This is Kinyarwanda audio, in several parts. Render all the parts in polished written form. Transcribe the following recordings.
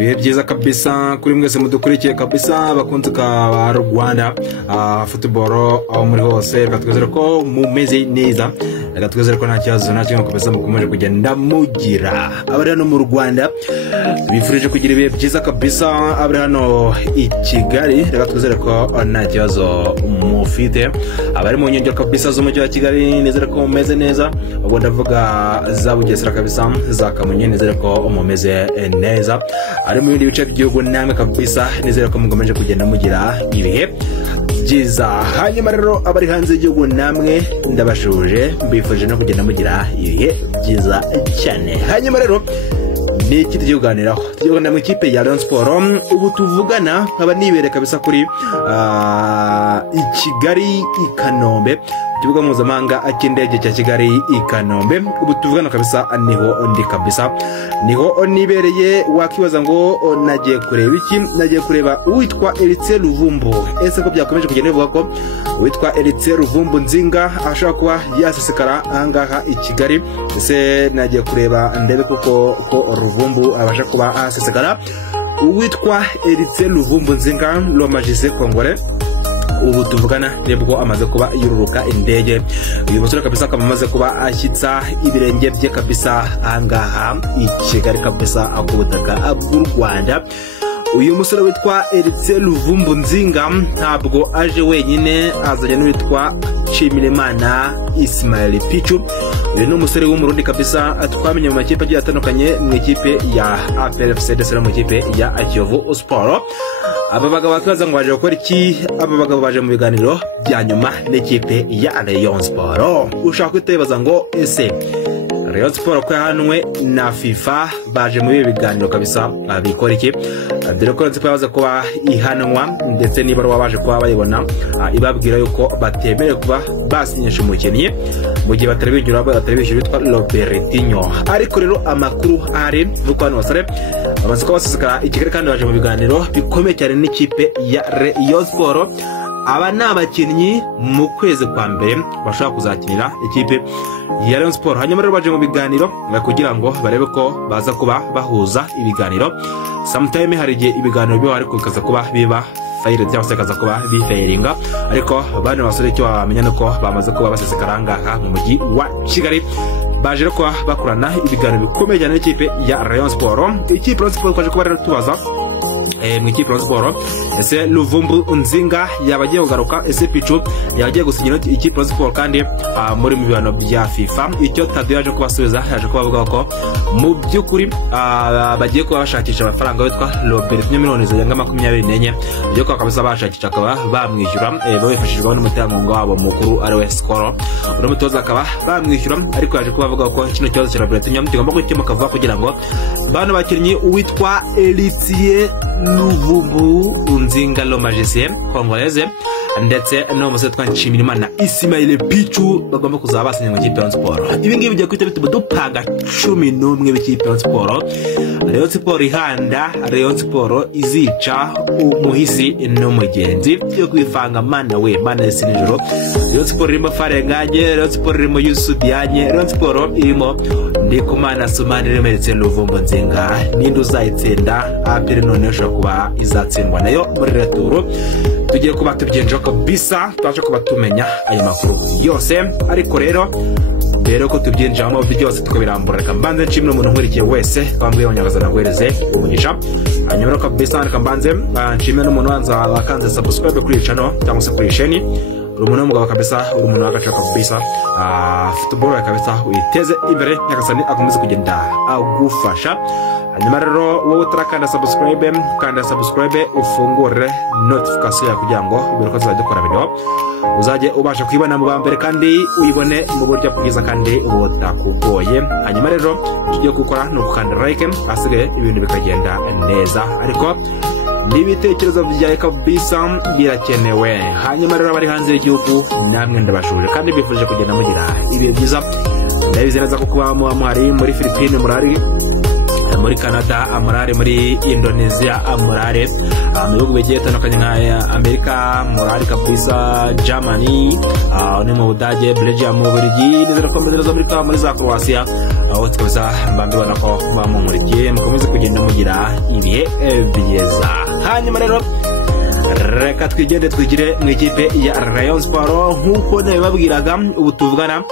ibihe byiza kabisa kuri mwese mudukurikiye kabisa bakunze ka Rwanda football aho muri hose twizere ko mumeze neza twizere ko nta kibazo nta kintu kabisa mukomeje kugenda mugira abari hano mu Rwanda bifurije kugira ibihe byiza kabisa abari hano i Kigali twizere ko nta kibazo mufite abari mu nyongera kabisa zo mu cyo Kigali nizere ko mumeze neza ubwo ndavuga za Bugesera kabisa za Kamonyi nizere ko mumeze neza ari mu bindi bice by'igihugu namwe kabisa nizere ko mugomeje kugenda mugira ibihe byiza hanyuma rero abari hanze y'igihugu namwe ndabashuje mbifurije no kugenda mugira ibihe byiza cyane hanyuma rero ni iki tuganiraho mu ikipe ya Rayon Sports ubu tuvugana nkaba nibereka kabisa kuri i Kigali i Kanombe kibuga mpuzamahanga cy'indege cya Kigali i Kanombe ubu tuvugana kabisa niho ndi kabisa niho nibereye wakibaza ngo nagiye kureba iki nagiye kureba uwitwa Elitse Ruvumbu ese ko byakomeje kugenda bivuga ko uwitwa Elitse Ruvumbu Nzinga ashaka kuba yasesekara ahangaha i Kigali ese nagiye kureba ndebe kuko Ruvumbu abasha kuba asesekara uwitwa Elitse Ruvumbu Nzinga Lomagise Kongore ubu tuvugana nibwo amaze kuba yururuka indege uyu musore kabisa akamaze kuba ashyitsa ibirenge bye kabisa ahangaha i Kigali kabisa akubutaka bw'u Rwanda uyu musore witwa Elitse Ruvumbu Nzinga ntabwo aje wenyine azanye n'uwitwa Nshimirimana Ismail Pichu uyu ni umusore w'umurundi kabisa twamenye mu makipe agiye atandukanye mu ikipe ya APR FC ndetse no mu ikipe ya Kiyovu Sport aba bagabo bakaza ngo baje gukora iki aba bagabo baje mu biganiro bya nyuma n'ikipe ya Rayon Sports ushaka kwitebaza ngo ese Rayon Sports ko yahanwe na FIFA baje mu biganiro kabisa abikora iki dore ko nzi kuba ihanwa ndetse niba baje kuba bayibona ibabwira yuko batemere kuba basinyisha umukinnyi mu gihe batari bishyura witwa Robertinho ariko rero amakuru ari nuko hano basare bamaze kuba basesekara i Kigali kandi baje mu biganiro bikomeye cyane n'ikipe ya Rayon Sports aba ni abakinnyi mu kwezi kwa mbere bashobora kuzakinira ikipe ya Rayon Sports hanyuma rero baje mu biganiro kugira ngo barebe ko baza kuba bahuza ibiganiro sometime hari igihe ibiganiro biba ariko bikaza kuba biba fayire cyangwa se kaza kuba bifairinga ariko bane basore cyo bamenya nuko bamaze kuba basesekara ahangaha mu mujyi wa Kigali baje rero kuba bakorana ibiganiro bikomeye cyane n'ikipe ya Rayon Sports ikipe Rayon Sports kwaje kuba rero tubaza mu ikipe Rayon Sports ese Ruvumbu Nzinga yabagiye kugaruka ese Pichu yagiye gusinyira ikipe Rayon Sports kandi muri mu bibano bya FIFA icyo Tadu yaje kubasubiza yaje kubavuga ko mu byukuri bagiye kuba bashakisha amafaranga witwa Robertinho miliyoni zirenga 24 byo kwa kabisa bashakisha akaba bamwishyura babifashijwe n'umuterankunga wabo mukuru ari we Skol umutoza akaba bamwishyura ariko yaje kubavuga ko kino kibazo cya Robertinho kigomba gukemuka vuba kugira ngo bano bakinnyi uwitwa Elitse Ruvumbu Nzinga Lomagise Kongoleze ndetse no musore twa Nshimirimana Ismail Pichu bagomba kuzaba basinya mu ikipe ya Sport ibi ngibi bigiye kwita bituma dupanga 11 b'ikipe ya Sport Rayon Sport ihanda Rayon Sport izica umuhisi n'umugenzi yo kwifanga mana we mana sinijoro Rayon Sport irimo Farenganye Rayon Sport irimo Yusudianye Rayon Sport irimo Ndikumana Sumani Elitse Ruvumbu Nzinga n'indi uzayitsinda APR none ushobora kuba izatsindwa nayo muri returo tugiye kuba tubyinjira kabisa twaje kuba tumenya ayo makuru yose ariko rero ko tubyinjiramo byose tukabirambura reka mbanze nshimwe umuntu nkurikiye wese bambwiye abanyagaza nagwereze umugisha hanyuma kabisa reka mbanze nshimwe n'umuntu wanza wakanze subscribe kuri channel cyangwa se kuri sheni umuntu w'umugabo kabisa umuntu w'agace kabisa football kabisa uyiteze imbere nyagasani akomeze kugenda agufasha hanyuma rero wowe utarakanda subscribe ufungure notification kugira ngo ubere ko tuzajya dukora video uzajye ubasha kwibona mu bambere kandi uyibone mu buryo bwiza kandi ubutakugoye hanyuma rero tugiye gukora no gukanda like asigaye ibintu bikagenda neza ariko n'ibitekerezo byawe kabisa birakenewe hanyuma rero bari hanze y'igihugu namwe ndabashuje kandi bifuje kugenda mugira ibihe byiza ndabizi neza ko kuba muhari muri Philippines muri Canada, amurare muri Indonesia, amurare mu bihugu bigiye bitandukanye nka Amerika, amurare kabisa, Germany, ni mu Budage, Belgium, mu Bubiligi, n'izindi zo muri za Croatia, aho twese mbambibona ko bamumurikiye mukomeze kugenda mugira ibihe byiza. Hanyuma rero reka twigire mu ikipe ya Rayon Sport nk'uko nabibabwiraga. Ubu tuvugana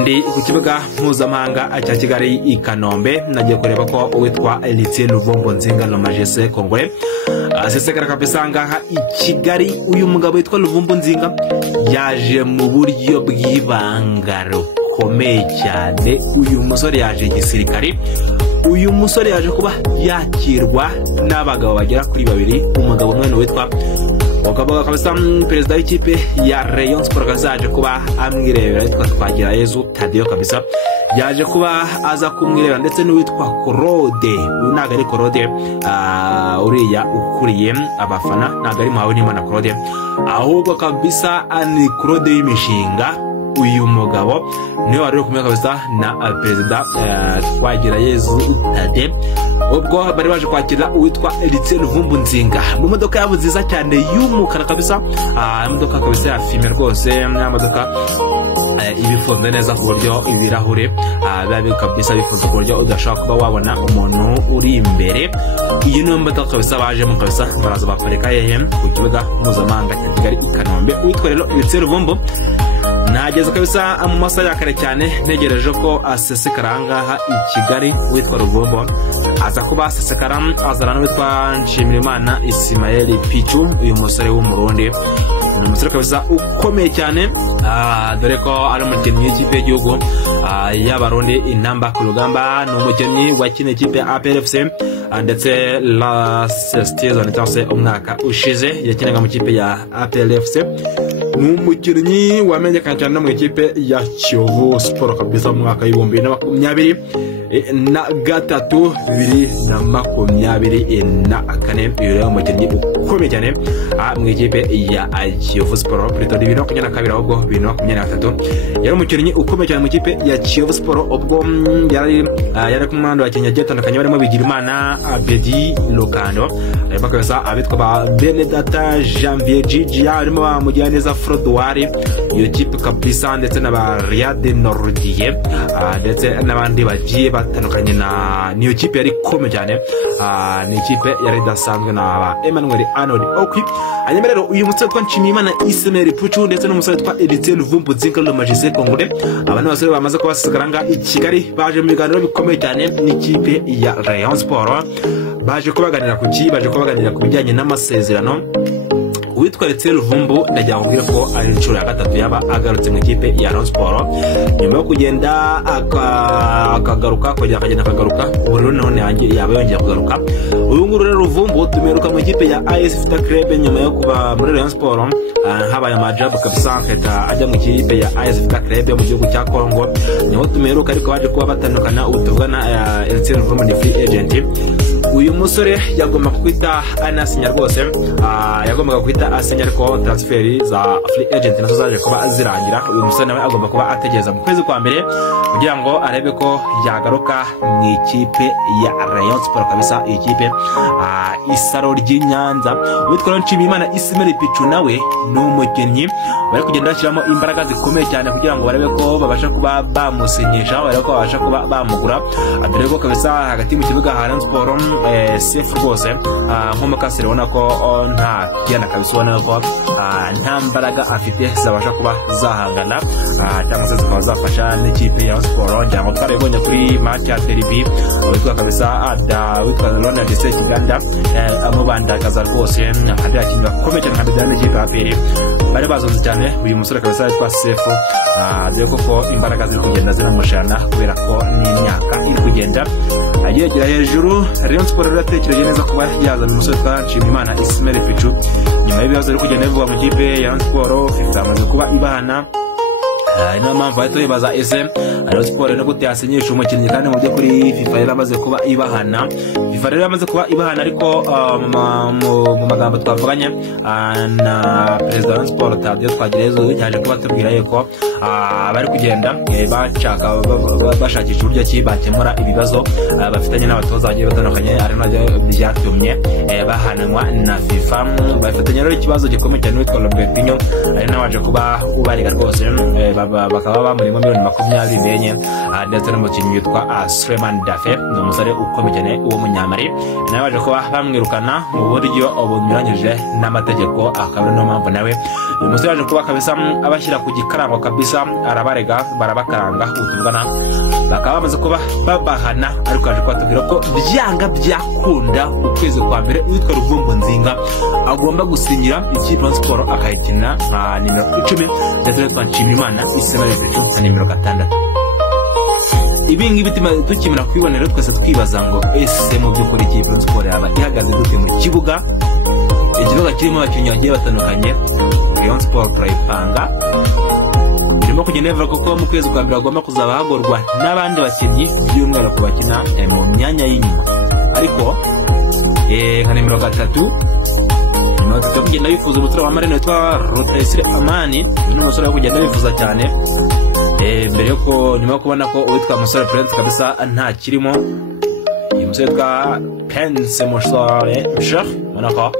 ndi ku kibuga mpuzamahanga cya Kigali i Kanombe, nagiye kureba ko uwitwa Elitier Luvumbo Nzinga le Majesté Congolais asesekara kabisa ngaha i Kigali. Uyu mugabo witwa Luvumbo Nzinga yaje mu buryo bw'ibanga rukomeye cyane. Uyu musore yaje gisirikari, uyu musore yaje kuba yakirwa n'abagabo bagera kuri babiri. Umugabo umwe witwa Ogabo kabisa perezida w'ikipe ya Rayon Sport kazaje kuba amwirebera, yitwa Twagirayezu Tadeo kabisa yaje kuba aza kumwireba, ndetse n'uwitwa Claude. Uyu ntago ari Claude uriya ukuriye abafana, ntago ari Muhawenimana Claude, ahubwo kabisa ni Claude y'imishinga. Uyu mugabo niwe wari kumwe kabisa na perezida Twagirayezu Tade, ubwo bari baje kwakira uwitwa Elitier Luvumbo Nzinga mu modoka yabo nziza cyane y'umukara kabisa. Imodoka kabisa ya fime rwose, imodoka ibifunze neza ku buryo ibirahure biba kabisa bifunze ku buryo udashaka kuba wabona umuntu uri imbere. Iyi ni modoka kabisa bajemo kabisa, baraza baparika hehe ku kibuga mpuzamahanga cya Kigali i Kanombe. Uwitwa rero Elitier Luvumbo nageze kabisa mu masaha ya kare cyane, ntegereje ko asesekara ahangaha i Kigali. Witwa Luvumbo aza kuba asesekara, azana n'uwitwa Nshimirimana Ismael Pichu, uyu musore w'umurundi, ni umusore kabisa ukomeye cyane, dore ko ari umukinnyi w'ikipe y'igihugu y'abarundi intamba ku rugamba. Ni umukinnyi wakina ikipe ya APRFC, ndetse last season cyangwa se umwaka ushize yakinaga mu ikipe ya APRFC. Ni umukinnyi wamenyekanye cyane mu ikipe ya Kiyovu Sport kabisa mu mwaka w'ibihumbi 2023 uyu rero umukinnyi ukomeye cyane mu ikipe ya Kiyovu Sport, plutôt 2022 ahubwo 2023 yari umukinnyi ukomeye cyane mu ikipe ya Kiyovu Sport, ubwo yari ku mwanya wa Kenya gitandukanye barimo Bigirimana, Abedi Lokando, bakabasa abitwa ba Benedata, Janvier Gigi, harimo ba Mugiraneza Frodouari, iyo kipe kabisa, ndetse na ba Riyad Nordier, ndetse n'abandi bagiye batandukanye. Na niyo kipe yari komeye cyane, ni ikipe yari dasanzwe na ba Emmanuel Arnold Okwi. Hanyuma rero uyu musore twa Nshimiyimana Ismael Pichu, ndetse n'umusore twa Elitier Luvumbo Nzinga le Majesté Congolais, abantu basore bamaze kubasesekara i Kigali, baje mu biganiro bikomeye cyane n'ikipe ya Rayon Sport. Baje kubaganira ku bijyanye n'amasezerano. Uwitwa Elitier Luvumbo ndagira ngo ko ari inshuro ya gatatu yaba agarutse mu ikipe ya Rayon Sport, nyuma yo kugenda akagaruka ubu rero none yaba yongeye kugaruka. Uyu nguru rero Luvumbo tumeruka mu ikipe ya AS Vita Club nyuma yo kuba muri Rayon Sport, habaye amajabu kabisa akahita ajya mu ikipe ya AS Vita Club yo mu gihugu cya Congo, niho tumeruka, ariko baje kuba batandukana. Ubu tuvugana Elitier Luvumbo ni free agent. Uyu musore yagomba kwita anasinya rwose, yagombaga kwita asinya, ariko transfer za free agent nazo zaje kuba zirangira. Uyu musore nawe agomba kuba ategereza mu kwezi kwa mbere kugira ngo arebe ko yagaruka mu ikipe ya Rayon Sport kabisa, ikipe Isaro ry'Inyanza. Witwa Nshimiyimana Ismael Pichu nawe ni umukinnyi bari kugenda bashyiramo imbaraga zikomeye cyane kugira ngo barebe ko babasha kuba bamusinyisha, barebe ko babasha kuba bamugura. Dore ko kabisa hagati mu kibuga Rayon Sport safe rwose, nk'umukasire ubona ko nta kiyana kabisa, ubona ko nta mbaraga afite zabasha kuba zahangana cyangwa se zikaba zafasha n'ikipe ya Sport. Ngira ngo twarabonye kuri match ya derby, witwa kabisa witwa Ronald Sekiganda amubandagaza rwose, kandi abakinnyi bakomeye cyane nka Dani Kipe APR bari bazonze cyane. Uyu musore kabisa yitwa Sefu, dore ko imbaraga ziri kugenda ziramushana kubera ko n'imyaka iri kugenda agera hejuru. Rayon Sport iratekereje neza kuba yazana umusore twa Nshimiyimana Ismael Pichu nyuma y'ibibazo biri kugenda bivugwa mu kipe ya Rayon Sport. FIFA amaze kuba ibahana, niyo mpamvu bahita bibaza ese Rayon Sport no gute yasinyisha umukinnyi, kandi mu by'ukuri FIFA yaramaze kuba ibahana. FIFA rero yamaze kuba ibahana, ariko mu magambo twavuganye na perezida wa Rayon Sport Tadeo Twagirayezu yaje kuba tubwira yuko bari kugenda bashakisha uburyo ki bakemura ibibazo bafitanye n'abatoza bagiye batandukanye, ari nabyo byatumye bahanwa na FIFA. Bafatanya rero ikibazo gikomeye cyane witwa Robertinho, ari nawaje kuba ubariga rwose, bakaba bamurimo miliyoni 24 ndetse n'umukinnyi witwa Suleiman Dafe, ni umusore ukomeye cyane uwo munyamari, nawaje kuba bamwirukana mu buryo bunyuranyije n'amategeko, akaba no mpamvu nawe uyu musore yaje kuba kabisa abashyira ku gikarango kabisa, arabarega barabakaranga utungana, bakaba bamaze kuba babahana, ariko yaje kwatubwira ko byanga byakunda ukwezi kwa mbere witwa Ruvumbu Nzinga agomba gusinyira ikipe ya Sport akayikina nka nimero 10 ndetse no Nshimiyimana Ismael nka nimero 6. Ibi ngibi tukimira kwibonera twese twibaza ngo ese mu by'ukuri ikipe ya Sport yaba ihagaze gute mu kibuga, ikibuga kirimo abakinnyi bagiye batandukanye. Rayon Sport turayipanga irimo kugenda ivuga ko mu kwezi kwa mbere agomba kuzaba hagorwa n'abandi bakinnyi by'umwihariko bakina mu myanya y'inyuma, ariko nka nimero 3 tukagenda bifuza umusore wa Marine witwa Rutayisire Amani, ni umusore wo kugenda bifuza cyane mbere yuko nyuma yo kubona ko uwitwa Musore Prince kabisa nta kirimo, uyu musore witwa Pense Musore Sheikh, ubona ko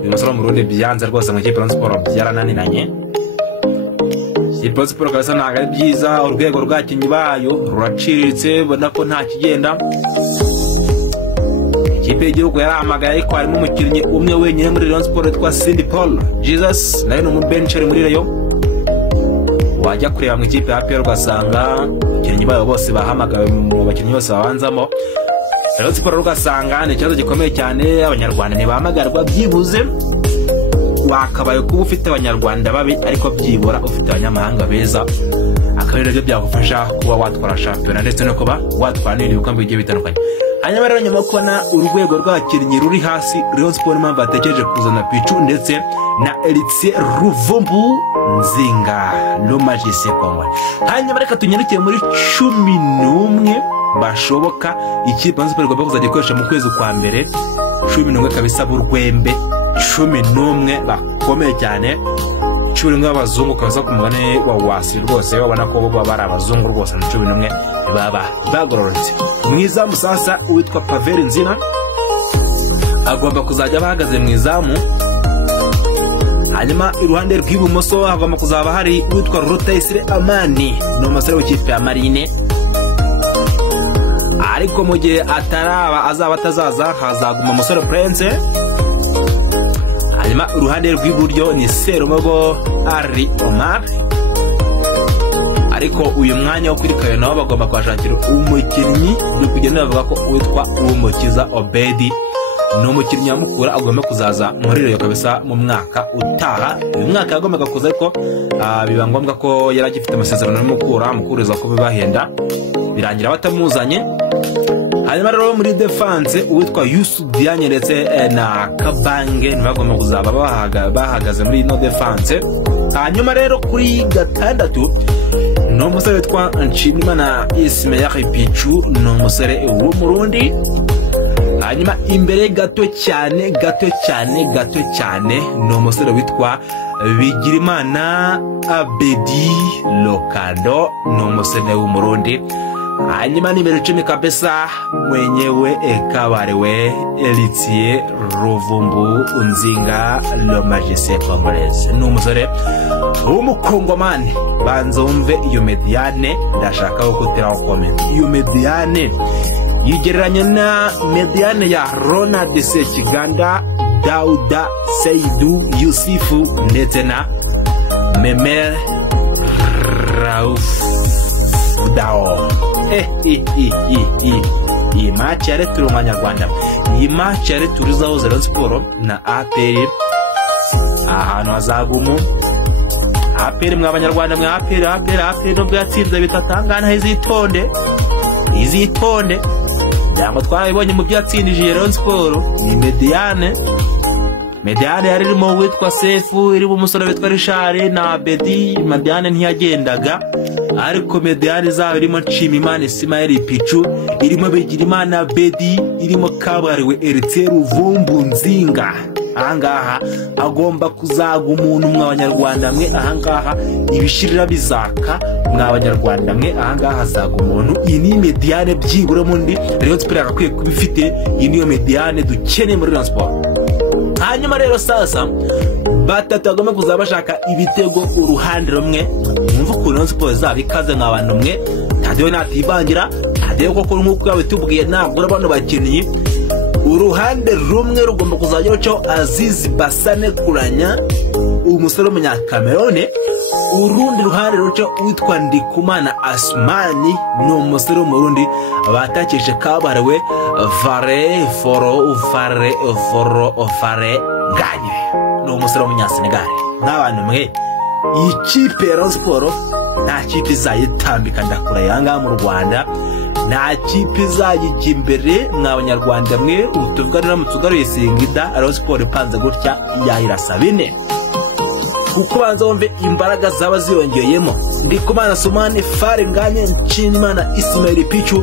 uyu musore mu Burundi byanze rwose mu kipe ya Sport byarananiranye. Ikipe ya Sport kabisa ntabwo ari byiza, urwego rw'abakinnyi bayo ruraciriritse, ubona ko nta kigenda. Ikipe y'igihugu yarahamagaye ariko harimo umukinnyi umwe wenyine muri Rayon Sport witwa Cindy Paul Jesus, nawe ni umubenceri muri Rayon. Wajya kureba mu ikipe ya APR ugasanga abakinnyi bayo bose bahamagawe mu bakinnyi bose babanzamo. Rayon Sport ugasanga ni ikibazo gikomeye cyane, abanyarwanda ntibahamagarwa byibuze. Wakabaye kuba ufite abanyarwanda babi ariko byibura ufite abanyamahanga beza, akaba rero byagufasha kuba watwara shampiyona ndetse no kuba watwara n'ibindi bikombe bigiye bitandukanye. Hanyuma rero nyuma kubona urwego rw'abakinnyi ruri hasi, Rayon Sport impamvu batekereje kuzana Pichu ndetse na Elixir Ruvumbu Nzinga Lomagise Kongwe. Hanyuma reka tunyarukiye muri 11 bashoboka ikipe ya Sport igomba kuzajya ikoresha mu kwezi kwa mbere. 11 kabisa burwembe, 11 bakomeye cyane, 11 abazungu kabisa ku mugane wa wasi rwose, babona ko baba bari abazungu rwose, 11 baba bagororotse. Mwizamu sasa uwitwa Pavel Nzina agomba kuzajya bahagaze mu izamu, hanyuma iruhande rw'ibumoso hagomba kuzaba hari uwitwa Rutayisire Amani, ni umusore w'ikipe ya Marine, ariko mu gihe azaba atazaza hazaguma umusore Prince. Hanyuma iruhande rw'iburyo ni Serumogo Ari Omar, ariko uyu mwanya wo kuri kayo nabo bagomba kwashakira umukinnyi yo kugenda bavuga ko witwa Umukiza Obedi, ni umukinnyi yamukura agomba kuzaza muri Rayon kabisa mu mwaka utaha. Uyu mwaka yagombaga kuza ariko biba ngombwa ko yari agifite amasezerano y'umukuriza ko bibahenda birangira batamuzanye. Hanyuma rero muri defense uwitwa Yusuf Dianye ndetse na Kabange ntibagomba kuzaba bahagaze muri ino defense. Hanyuma rero kuri 6 no umusore witwa Nshimiyimana Ismael Pichu, ni umusore w'umurundi. Hanyuma imbere gato cyane ni umusore witwa Bigirimana Abedi Lokando, ni umusore w'umurundi. Hanyuma nimero 10 kabisa mwenyewe kabarewe Elixir Ruvumbu Nzinga Lomagise Kongwe, ni umusore w'umukongomani. Banzumve iyo mediane, ndashaka gukutira comment. Iyo mediane yigereranya na mediane ya Ronald Sekiganda, Dauda Seidu Yusufu ndetse na Memer Rauf Dao. Iyi match yari turi umanyarwanda, iyi match yari turizaho Rayon Sport na APR, ahantu hazagumu APR mwa abanyarwanda mwa APR nubwo yatsinze bitatangana, izitonde cyangwa twabibonye mu byatsindije Rayon Sport. Ni Mediane yari irimo witwa Sefu, irimo umusore witwa Richard na Bedi. Mediane ntiyagendaga, ariko Mediane zaba irimo Nshimiyimana Ismael Pichu, irimo Bigirimana Bedi, irimo Kabuhariwe Elixir Ruvumbu Nzinga ahangaha agomba kuzaga umuntu mw'abanyarwanda mwe ahangaha ibishirira bizaka mw'abanyarwanda mwe ahangaha hazaga umuntu. Iyi ni mediane byibura mundi Rayon Sport yakwiye kubifite. Iyi niyo mediane dukeneye muri Rayon Sport. Hanyuma rero sasa batatu bagomba kuzaba bashaka ibitego uruhande rumwe. Mwumva ukuntu Rayon Sport zabikaze nk'abantu mwe. Tadeyo nativangira, Tadeyo koko nk'uko yabitubwiye nagura bano bakinnyi. Uruhande rumwe rugomba kuzajyaho cyo Azizi Basane Kuranya, umusore w'umunyakamerone. Urundi ruhande ruco witwa Ndikumana Asmani, ni umusore w'umurundi batakeshe kabarewe Fare Ganye, ni umusore w'umunyasenegal. N'abantu mwe ikipe ya Rayon Sport nta kipe izayitambika ndakura yanga mu Rwanda, nta kipe izayijya imbere mw'abanyarwanda mwe. Utuvuganira mu tugaruye Singida Rayon Sport ipanze gutya yahirasa bine, kuko banza wumve imbaraga zaba ziyongeyemo. Ndikumana Sumani, Fare Nganye, Nshimiyimana Ismail Pichu,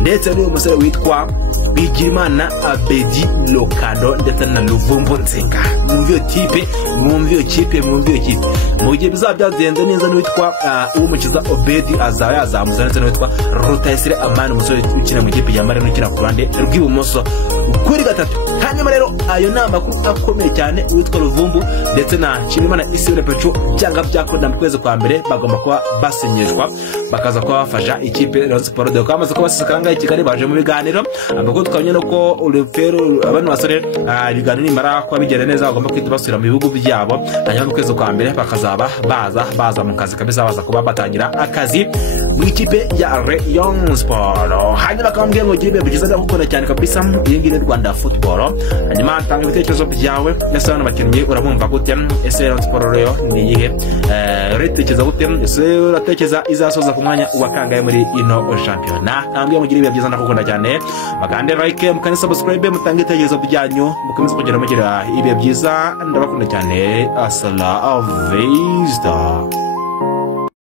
ndetse n'uyu musore witwa Bigirimana Abedi Lokado, ndetse na Luvumbu Nzinga. Mwumviyo kipe mu gihe bizaba byagenze neza n'uwitwa Uwumukiza Obedi azaba yazamuza, ndetse n'uwitwa Rutayisire Amani, umusore ukina mu kipe ya Marine ukina ku ruhande rw'ibumoso kuri gatatu. Hanyuma rero ayo ni amakuru akomeye cyane. Uwitwa Luvumbu ndetse na Nshimiyimana Ismail Pichu byanga byakunda mu kwezi kwa mbere bagomba kuba basinyishwa bakaza kuba bafasha ikipe Rayon Sport. Dore ko bamaze kuba basisakanga i Kigali baje mu biganiro, amakuru twabonye no ko urufero abantu basore ibiganiro nimara kuba bigenda neza bagomba kwita basubira mu bihugu byabo. Hanyuma mu kwezi kwa mbere bakazaba baza mu kazi kabisa, baza kuba batangira akazi mu ikipe ya Rayon Sport. Hanyuma bakambwiye ngo gibe bigize ndakukunda cyane kabisa iyi ngiyi Rwanda Football. Hanyuma tanga ibitekerezo byawe ese hano bakinnyi urabumva gute? Ese Rayon Sport rero ni iyihe? Uretekereza gute? Ese uratekereza izasoza ku mwanya wa kangahe muri ino shampiyona? Kambwiye ngo gibe byiza ndakukunda cyane, bagande like mukane subscribe mutange ibitekerezo byanyu mukomeze kugira mugira ibihe byiza, ndabakunda cyane. Asala vista.